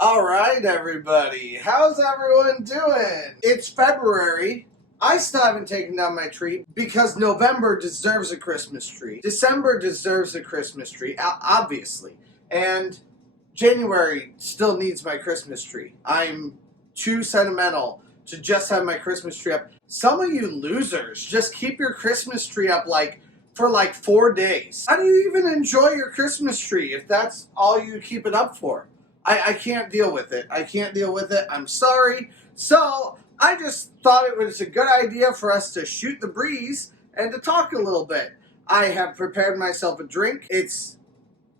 All right, everybody. How's everyone doing? It's February. I still haven't taken down my tree because November deserves a Christmas tree. December deserves a Christmas tree, obviously. And January still needs my Christmas tree. I'm too sentimental to just have my Christmas tree up. Some of you losers just keep your Christmas tree up for 4 days. How do you even enjoy your Christmas tree if that's all you keep it up for? I can't deal with it. I can't deal with it. I'm sorry. So I just thought it was a good idea for us to shoot the breeze and to talk a little bit. I have prepared myself a drink. It's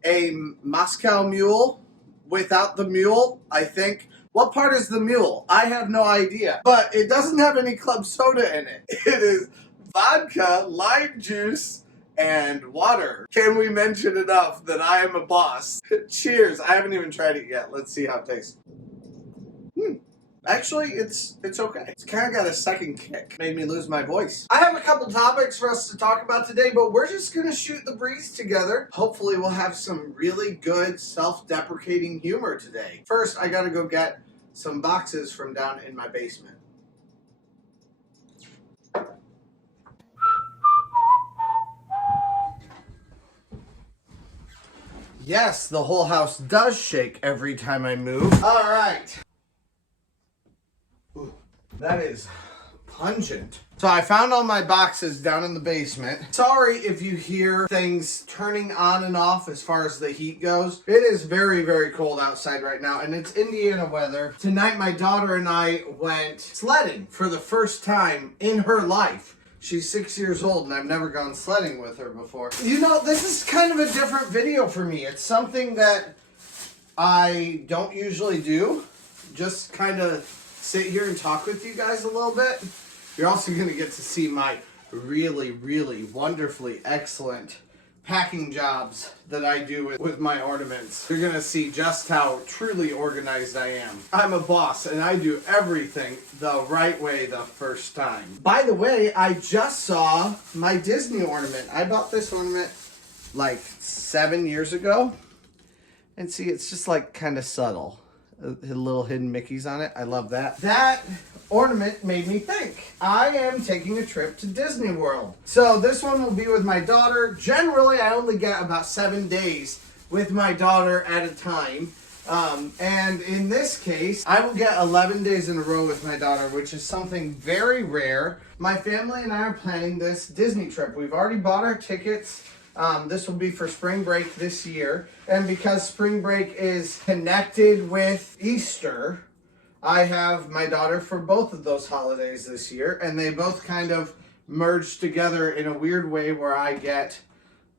a Moscow Mule without the mule, I think. What part is the mule? I have no idea. But it doesn't have any club soda in it. It is vodka, lime juice, and water. Can we mention enough that I am a boss? Cheers. I haven't even tried it yet. Let's see how it tastes. Actually, it's okay. It's kind of got a second kick. Made me lose my voice. I have a couple topics for us to talk about today, but we're just going to shoot the breeze together. Hopefully we'll have some really good self-deprecating humor today. First, I got to go get some boxes from down in my basement. Yes, the whole house does shake every time I move. All right. Ooh, that is pungent. So I found all my boxes down in the basement. Sorry if you hear things turning on and off as far as the heat goes. It is very, very cold outside right now, and it's Indiana weather. Tonight, my daughter and I went sledding for the first time in her life. She's 6 years old, and I've never gone sledding with her before. You know, this is kind of a different video for me. It's something that I don't usually do. Just kind of sit here and talk with you guys a little bit. You're also going to get to see my really, really wonderfully excellent packing jobs that I do with my ornaments. You're going to see just how truly organized I am. I'm a boss, and I do everything the right way the first time. By the way, I just saw my Disney ornament. I bought this ornament like 7 years ago. And see, it's just like kind of subtle. Little hidden Mickeys on it. I love that. That ornament made me think. I am taking a trip to Disney World. So this one will be with my daughter. Generally, I only get about 7 days with my daughter at a time. And in this case, I will get 11 days in a row with my daughter, which is something very rare. My family and I are planning this Disney trip. We've already bought our tickets. This will be for spring break this year. And because spring break is connected with Easter, I have my daughter for both of those holidays this year. And they both kind of merge together in a weird way where I get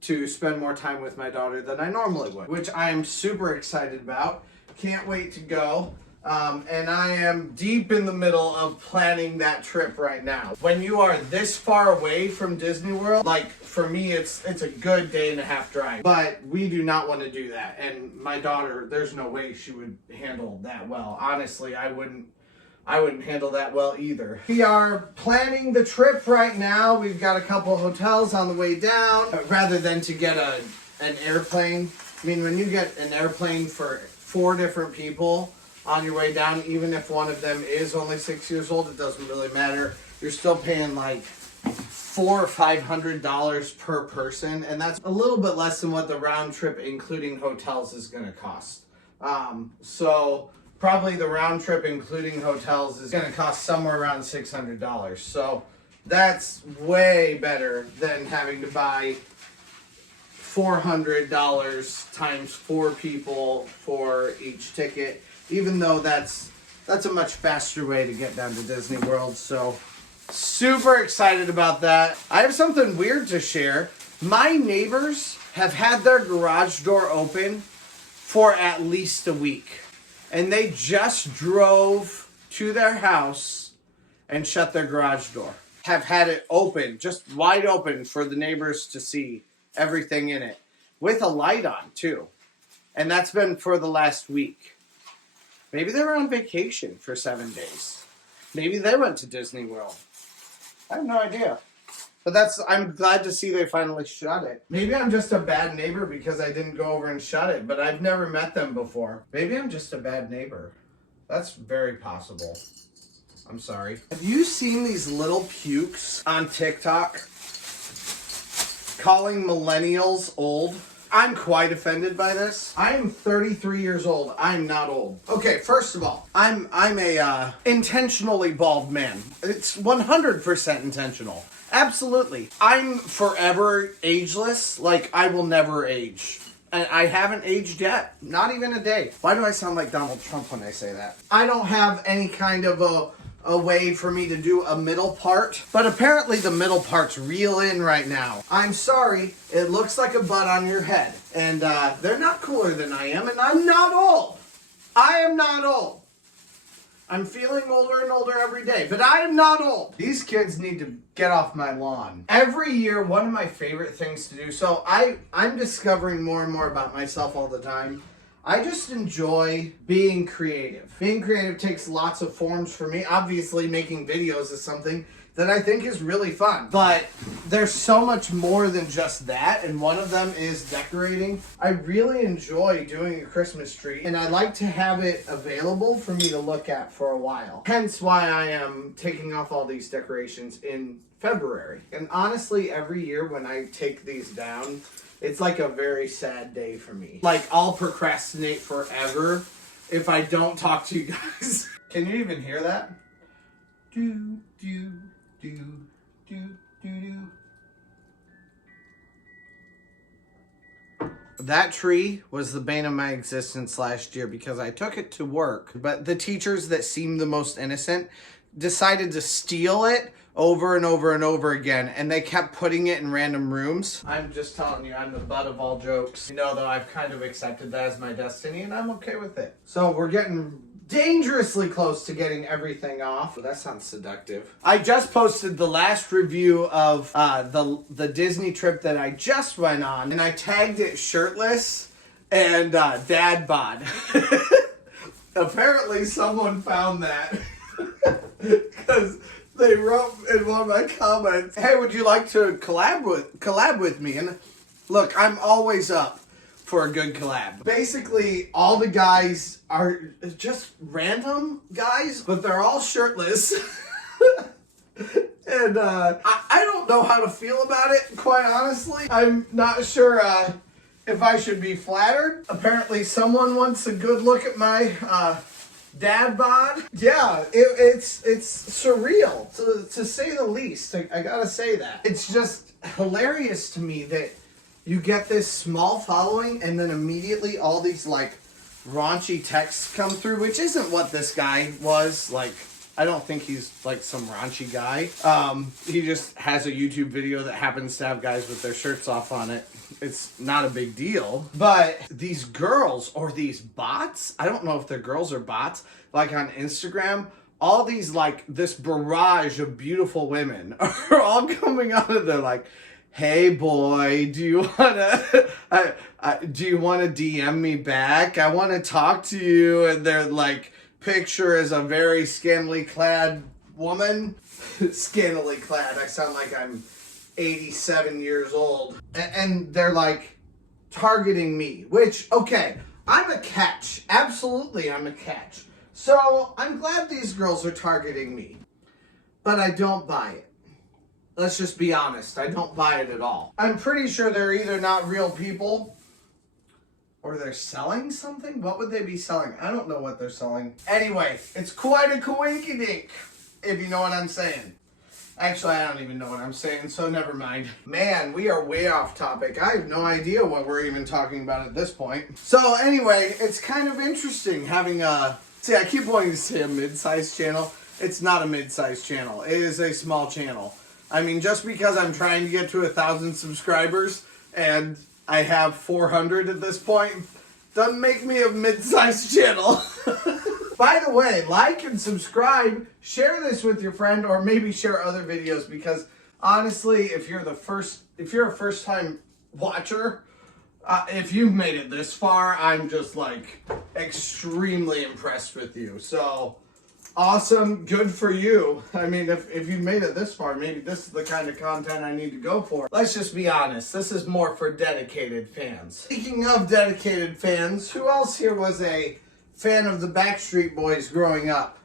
to spend more time with my daughter than I normally would, which I am super excited about. Can't wait to go. And I am deep in the middle of planning that trip right now. When you are this far away from Disney World, like for me, it's a good day and a half drive. But we do not want to do that. And my daughter, there's no way she would handle that well. Honestly, I wouldn't handle that well either. We are planning the trip right now. We've got a couple of hotels on the way down. Rather than to get an airplane. I mean, when you get an airplane for 4 different people on your way down, even if one of them is only 6 years old, it doesn't really matter. You're still paying like $400 or $500 per person, and that's a little bit less than what the round trip, including hotels, is going to cost. So probably the round trip, including hotels, is going to cost somewhere around $600. So that's way better than having to buy $400 times 4 people for each ticket. Even though that's a much faster way to get down to Disney World. So super excited about that. I have something weird to share. My neighbors have had their garage door open for at least a week. And they just drove to their house and shut their garage door. Have had it open, just wide open for the neighbors to see everything in it. With a light on too. And that's been for the last week. Maybe they were on vacation for 7 days. Maybe they went to Disney World. I have no idea. But I'm glad to see they finally shut it. Maybe I'm just a bad neighbor because I didn't go over and shut it, but I've never met them before. Maybe I'm just a bad neighbor. That's very possible. I'm sorry. Have you seen these little pukes on TikTok calling millennials old? I'm quite offended by this. I am 33 years old. I'm not old. Okay, first of all, I'm a intentionally bald man. It's 100% intentional. Absolutely. I'm forever ageless. Like, I will never age. And I haven't aged yet. Not even a day. Why do I sound like Donald Trump when I say that? I don't have any kind of a way for me to do a middle part, but apparently the middle part's real in right now. I'm sorry, it looks like a butt on your head. And they're not cooler than I am, and I'm not old. I am not old. I'm feeling older and older every day, but I am not old. These kids need to get off my lawn. Every year, one of my favorite things to do, so I'm discovering more and more about myself all the time. I just enjoy being creative. Being creative takes lots of forms for me. Obviously, making videos is something that I think is really fun. But there's so much more than just that, and one of them is decorating. I really enjoy doing a Christmas tree, and I like to have it available for me to look at for a while. Hence why I am taking off all these decorations in February. And honestly, every year when I take these down, it's like a very sad day for me. Like, I'll procrastinate forever if I don't talk to you guys. Can you even hear that? Do, do, do, do, do, do. That tree was the bane of my existence last year because I took it to work, but the teachers that seemed the most innocent decided to steal it over and over and over again, and they kept putting it in random rooms. I'm just telling you, I'm the butt of all jokes. You know, though, I've kind of accepted that as my destiny, and I'm okay with it. So we're getting dangerously close to getting everything off. That sounds seductive. I just posted the last review of the Disney trip that I just went on, and I tagged it shirtless and dad bod. Apparently someone found that because they wrote in one of my comments, "Hey, would you like to collab with me?" And look, I'm always up for a good collab. Basically, all the guys are just random guys, but they're all shirtless. And I don't know how to feel about it, quite honestly. I'm not sure if I should be flattered. Apparently, someone wants a good look at my dad bod. Yeah, it's surreal, to say the least. I gotta say that. It's just hilarious to me that you get this small following and then immediately all these like raunchy texts come through, which isn't what this guy was. Like, I don't think he's like some raunchy guy. He just has a YouTube video that happens to have guys with their shirts off on it. It's not a big deal. But these girls, or these bots, I don't know if they're girls or bots, like on Instagram, all these like this barrage of beautiful women are all coming out of there like, "Hey boy, do you wanna DM me back? I wanna talk to you." And they're like, picture is a very scantily clad woman. Scantily clad. I sound like I'm 87 years old. And they're like targeting me, which, okay, I'm a catch. Absolutely, I'm a catch. So I'm glad these girls are targeting me, but I don't buy it. Let's just be honest. I don't buy it at all. I'm pretty sure they're either not real people or they're selling something. What would they be selling? I don't know what they're selling. Anyway, it's quite a coinkydink, if you know what I'm saying. Actually, I don't even know what I'm saying, so never mind. Man, we are way off topic. I have no idea what we're even talking about at this point. So anyway, it's kind of interesting having a... See, I keep wanting to say a mid-sized channel. It's not a mid-sized channel. It is a small channel. I mean, just because I'm trying to get to 1,000 subscribers and I have 400 at this point doesn't make me a mid-sized channel. By the way, like and subscribe, share this with your friend, or maybe share other videos, because honestly, if you're a first-time watcher, if you've made it this far, I'm just like extremely impressed with you. So Awesome. Good for you. I mean, if you made it this far, maybe this is the kind of content I need to go for. Let's just be honest. This is more for dedicated fans. Speaking of dedicated fans, who else here was a fan of the Backstreet Boys growing up?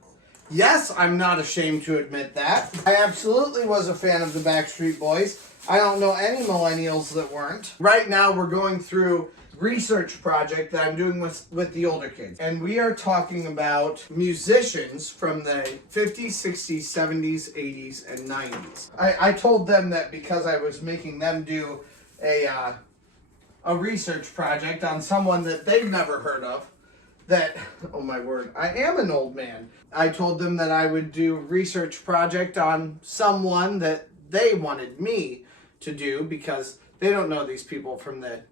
Yes, I'm not ashamed to admit that. I absolutely was a fan of the Backstreet Boys. I don't know any millennials that weren't. Right now, we're going through research project that I'm doing with the older kids. And we are talking about musicians from the 50s, 60s, 70s, 80s, and 90s. I told them that because I was making them do a research project on someone that they've never heard of, that, oh my word, I am an old man. I told them that I would do a research project on someone that they wanted me to do because they don't know these people from the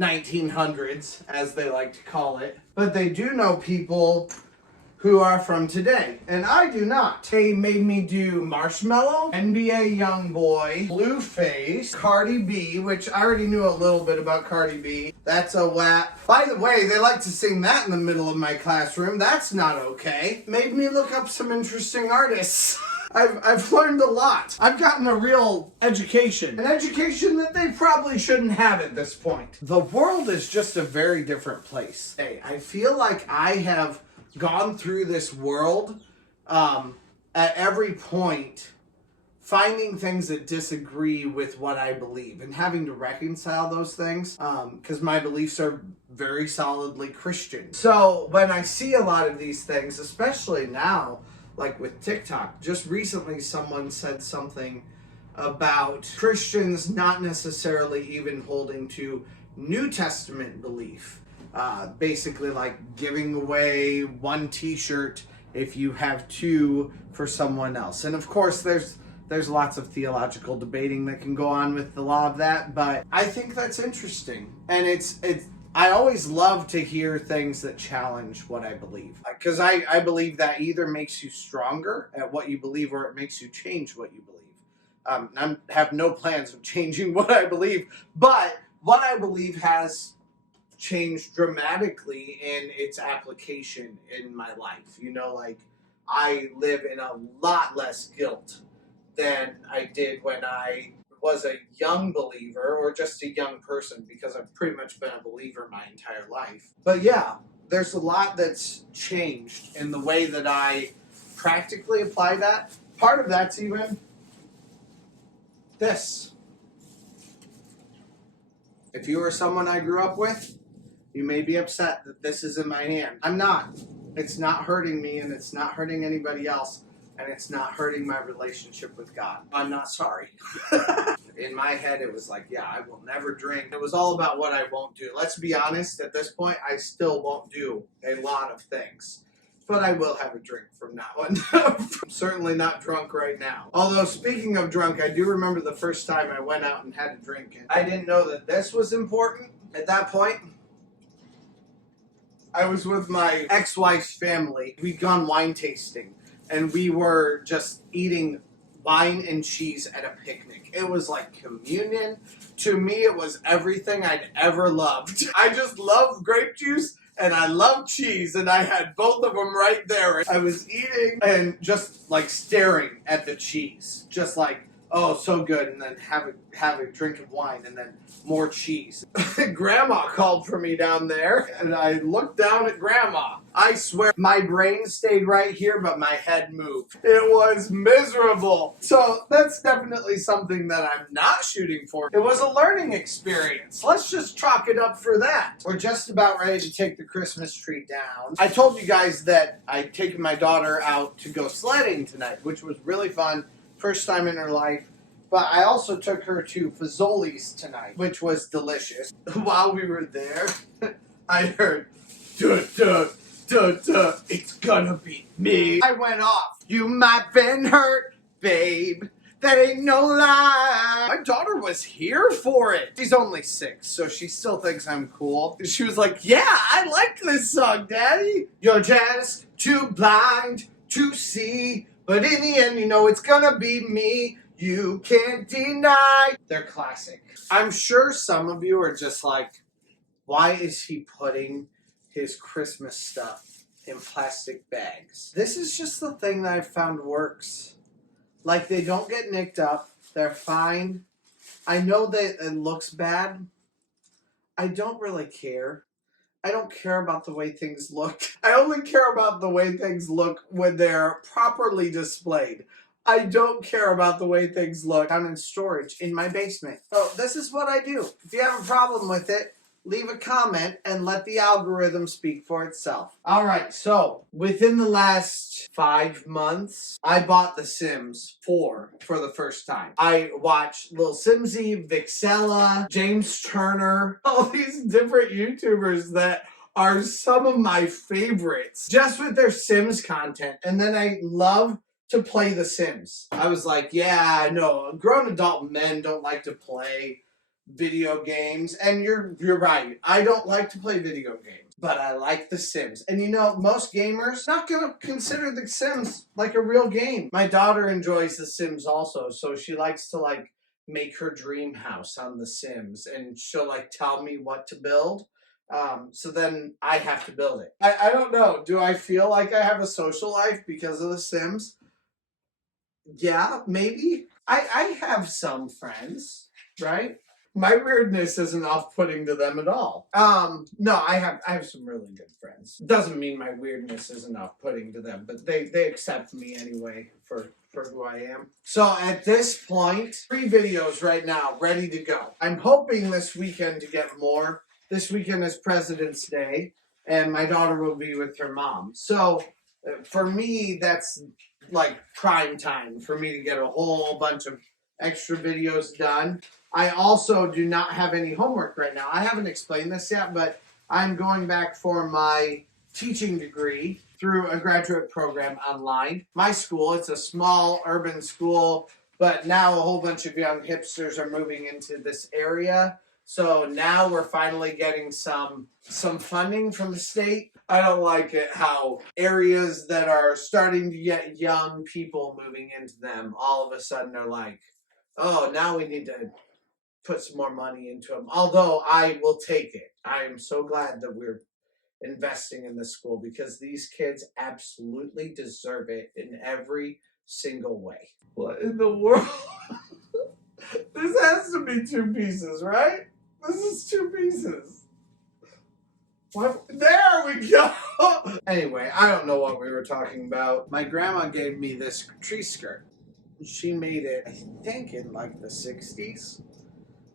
1900s, as they like to call it. But they do know people who are from today, and I do not. They made me do Marshmello, NBA Youngboy, Blueface, Cardi B, which I already knew a little bit about Cardi B. That's a WAP. By the way, they like to sing that in the middle of my classroom. That's not okay. Made me look up some interesting artists. I've learned a lot. I've gotten a real education. An education that they probably shouldn't have at this point. The world is just a very different place. Hey, I feel like I have gone through this world at every point, finding things that disagree with what I believe and having to reconcile those things because my beliefs are very solidly Christian. So when I see a lot of these things, especially now, like with TikTok, just recently someone said something about Christians not necessarily even holding to New Testament belief. Basically like giving away one t-shirt if you have two for someone else. And of course there's lots of theological debating that can go on with the law of that, but I think that's interesting. And it's I always love to hear things that challenge what I believe. Because I believe that either makes you stronger at what you believe or it makes you change what you believe. I have no plans of changing what I believe, but what I believe has changed dramatically in its application in my life. You know, like I live in a lot less guilt than I did when I was a young believer or just a young person, because I've pretty much been a believer my entire life. But yeah, there's a lot that's changed in the way that I practically apply that. Part of that's even this. If you are someone I grew up with, you may be upset that this is in my hand. I'm not. It's not hurting me, and it's not hurting anybody else, and it's not hurting my relationship with God. I'm not sorry. In my head, it was like, yeah, I will never drink. It was all about what I won't do. Let's be honest, at this point, I still won't do a lot of things. But I will have a drink from now on. I'm certainly not drunk right now. Although, speaking of drunk, I do remember the first time I went out and had a drink. I didn't know that this was important at that point. I was with my ex-wife's family. We'd gone wine tasting, and we were just eating wine and cheese at a picnic. It was like communion. To me, it was everything I'd ever loved. I just love grape juice and I love cheese, and I had both of them right there. I was eating and just like staring at the cheese, just like, oh, so good, and then have a drink of wine, and then more cheese. Grandma called for me down there, and I looked down at Grandma. I swear, my brain stayed right here, but my head moved. It was miserable. So that's definitely something that I'm not shooting for. It was a learning experience. Let's just chalk it up for that. We're just about ready to take the Christmas tree down. I told you guys that I'd taken my daughter out to go sledding tonight, which was really fun. First time in her life. But I also took her to Fazoli's tonight, which was delicious. While we were there, I heard, duh, duh, duh, duh, it's gonna be me. I went off. You might been hurt, babe. That ain't no lie. My daughter was here for it. She's only 6, so she still thinks I'm cool. She was like, yeah, I like this song, Daddy. You're just too blind to see. But in the end, you know it's gonna be me. You can't deny. They're classic. I'm sure some of you are just like, why is he putting his Christmas stuff in plastic bags. This is just the thing that I've found works. Like, they don't get nicked up. They're fine. I know that it looks bad. I don't really care. I don't care about the way things look. I only care about the way things look when they're properly displayed. I don't care about the way things look. I'm in storage in my basement. So this is what I do. If you have a problem with it, leave a comment and let the algorithm speak for itself. All right, so within the last 5 months, I bought The Sims 4 for the first time. I watched Lil Simsy, Vixella, James Turner, all these different YouTubers that are some of my favorites just with their Sims content. And then I love to play The Sims. I was like, yeah, no, grown adult men don't like to play video games, and you're right. I don't like to play video games, but I like The Sims. And you know, most gamers not gonna consider The Sims like a real game. My daughter enjoys The Sims also, so she likes to like make her dream house on The Sims, and she'll like tell me what to build. So then I have to build it. I don't know. Do I feel like I have a social life because of The Sims? Yeah, maybe. I have some friends, right? My weirdness isn't off-putting to them at all. No, I have some really good friends. Doesn't mean my weirdness isn't off-putting to them, but they accept me anyway for who I am. So at this point, 3 videos right now ready to go. I'm hoping this weekend to get more. This weekend is President's Day, and my daughter will be with her mom. So for me, that's like prime time for me to get a whole bunch of extra videos done. I also do not have any homework right now. I haven't explained this yet, but I'm going back for my teaching degree through a graduate program online. My school, it's a small urban school, but now a whole bunch of young hipsters are moving into this area. So now we're finally getting some funding from the state. I don't like it how areas that are starting to get young people moving into them, all of a sudden are like, oh, now we need to put some more money into them. Although I will take it. I am so glad that we're investing in this school because these kids absolutely deserve it in every single way. What in the world? This has to be 2 pieces, right? This is 2 pieces. What? There we go. Anyway, I don't know what we were talking about. My grandma gave me this tree skirt. She made it, I think, in like the 60s.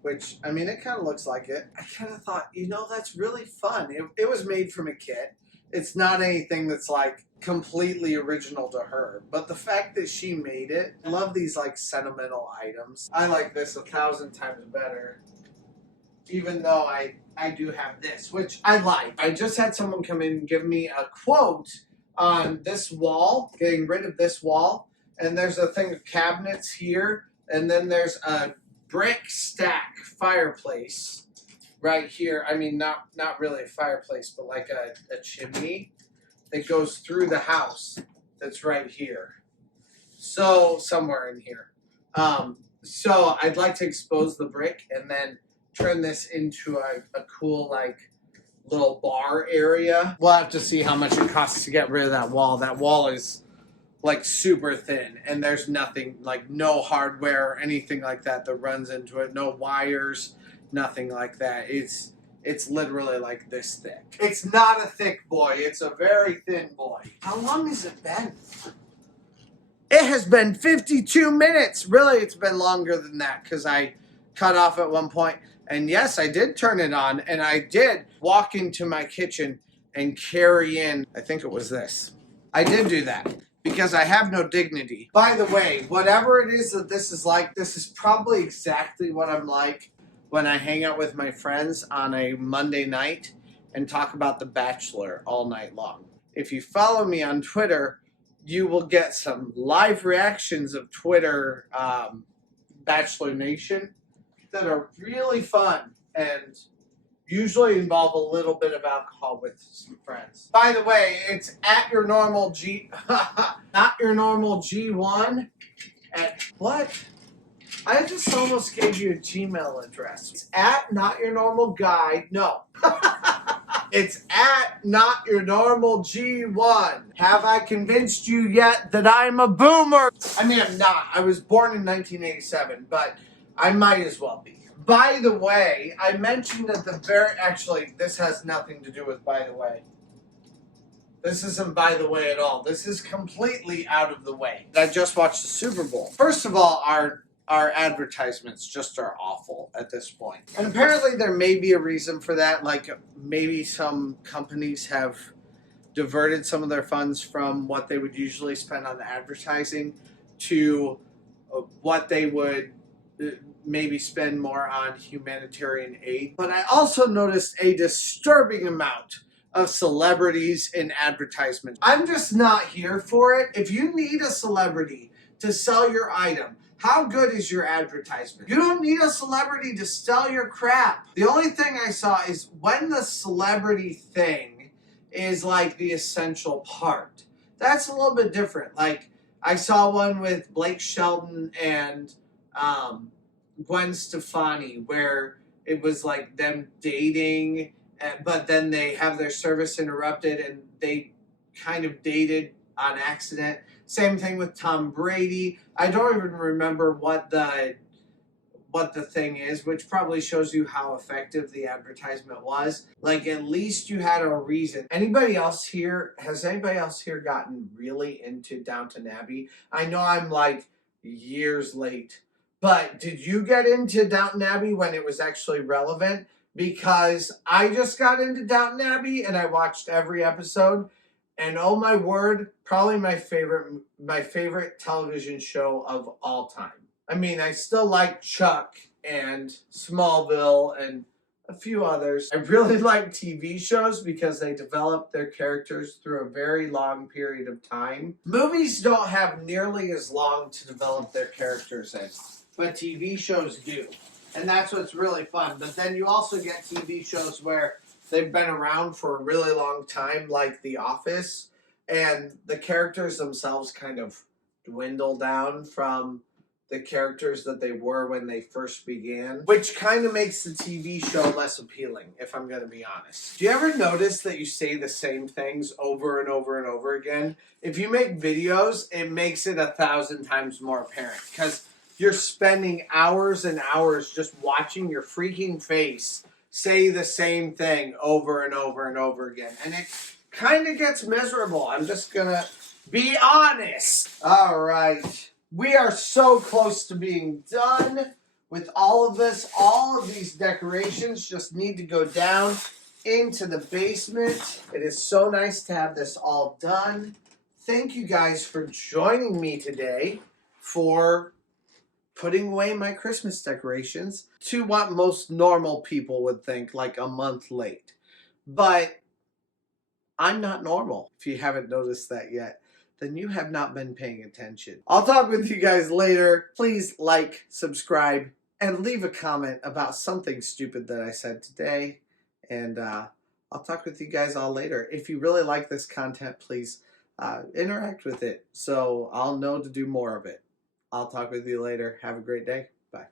Which, I mean, it kind of looks like it. I kind of thought, you know, that's really fun. It was made from a kit. It's not anything that's like completely original to her. But the fact that she made it, I love these like sentimental items. I like this 1,000 times better. Even though I do have this, which I like. I just had someone come in and give me a quote on this wall, getting rid of this wall. And there's a thing of cabinets here. And then there's a brick stack fireplace right here. I mean, not really a fireplace, but like a chimney that goes through the house that's right here. So somewhere in here. So I'd like to expose the brick and then turn this into a cool like little bar area. We'll have to see how much it costs to get rid of that wall. That wall is like super thin and there's nothing, like no hardware or anything like that runs into it. No wires, nothing like that. It's literally like this thick. It's not a thick boy. It's a very thin boy. How long has it been? It has been 52 minutes. Really, it's been longer than that because I cut off at one point. And yes, I did turn it on and I did walk into my kitchen and carry in, I think it was this. I did do that because I have no dignity. By the way, whatever it is that this is like, this is probably exactly what I'm like when I hang out with my friends on a Monday night and talk about The Bachelor all night long. If you follow me on Twitter, you will get some live reactions of Twitter Bachelor Nation that are really fun and usually involve a little bit of alcohol with some friends. By the way, it's at your normal not your normal G1 at what? I just almost gave you a Gmail address. It's at not your normal guy. No. It's at Not Your Normal G1. Have I convinced you yet that I'm a boomer? I mean, I'm not. I was born in 1987, but I might as well be. By the way, I mentioned at the very... Actually, this has nothing to do with by the way. This isn't by the way at all. This is completely out of the way. I just watched the Super Bowl. First of all, our advertisements just are awful at this point. And apparently there may be a reason for that. Like maybe some companies have diverted some of their funds from what they would usually spend on advertising to what they would maybe spend more on humanitarian aid. But I also noticed a disturbing amount of celebrities in advertisements. I'm just not here for it. If you need a celebrity to sell your item, how good is your advertisement? You don't need a celebrity to sell your crap. The only thing I saw is when the celebrity thing is like the essential part. That's a little bit different. Like I saw one with Blake Shelton and Gwen Stefani where it was like them dating, but then they have their service interrupted and they kind of dated on accident. Same thing with Tom Brady. I don't even remember what the thing is, which probably shows you how effective the advertisement was. Like at least you had a reason. Has anybody else here gotten really into Downton Abbey? I know I'm like years late, but did you get into Downton Abbey when it was actually relevant? Because I just got into Downton Abbey and I watched every episode, and oh my word, probably my favorite television show of all time. I mean, I still like Chuck and Smallville and a few others. I really like TV shows because they develop their characters through a very long period of time. Movies don't have nearly as long to develop their characters in, but TV shows do. And that's what's really fun. But then you also get TV shows where they've been around for a really long time, like The Office, and the characters themselves kind of dwindle down from the characters that they were when they first began, which kind of makes the TV show less appealing, if I'm going to be honest. Do you ever notice that you say the same things over and over and over again? If you make videos, it makes it 1,000 times more apparent, because you're spending hours and hours just watching your freaking face say the same thing over and over and over again. And it kind of gets miserable. I'm just going to be honest. All right. We are so close to being done with all of this. All of these decorations just need to go down into the basement. It is so nice to have this all done. Thank you guys for joining me today for putting away my Christmas decorations to what most normal people would think, like a month late. But I'm not normal. If you haven't noticed that yet, then you have not been paying attention. I'll talk with you guys later. Please like, subscribe, and leave a comment about something stupid that I said today. And I'll talk with you guys all later. If you really like this content, please interact with it so I'll know to do more of it. I'll talk with you later. Have a great day. Bye.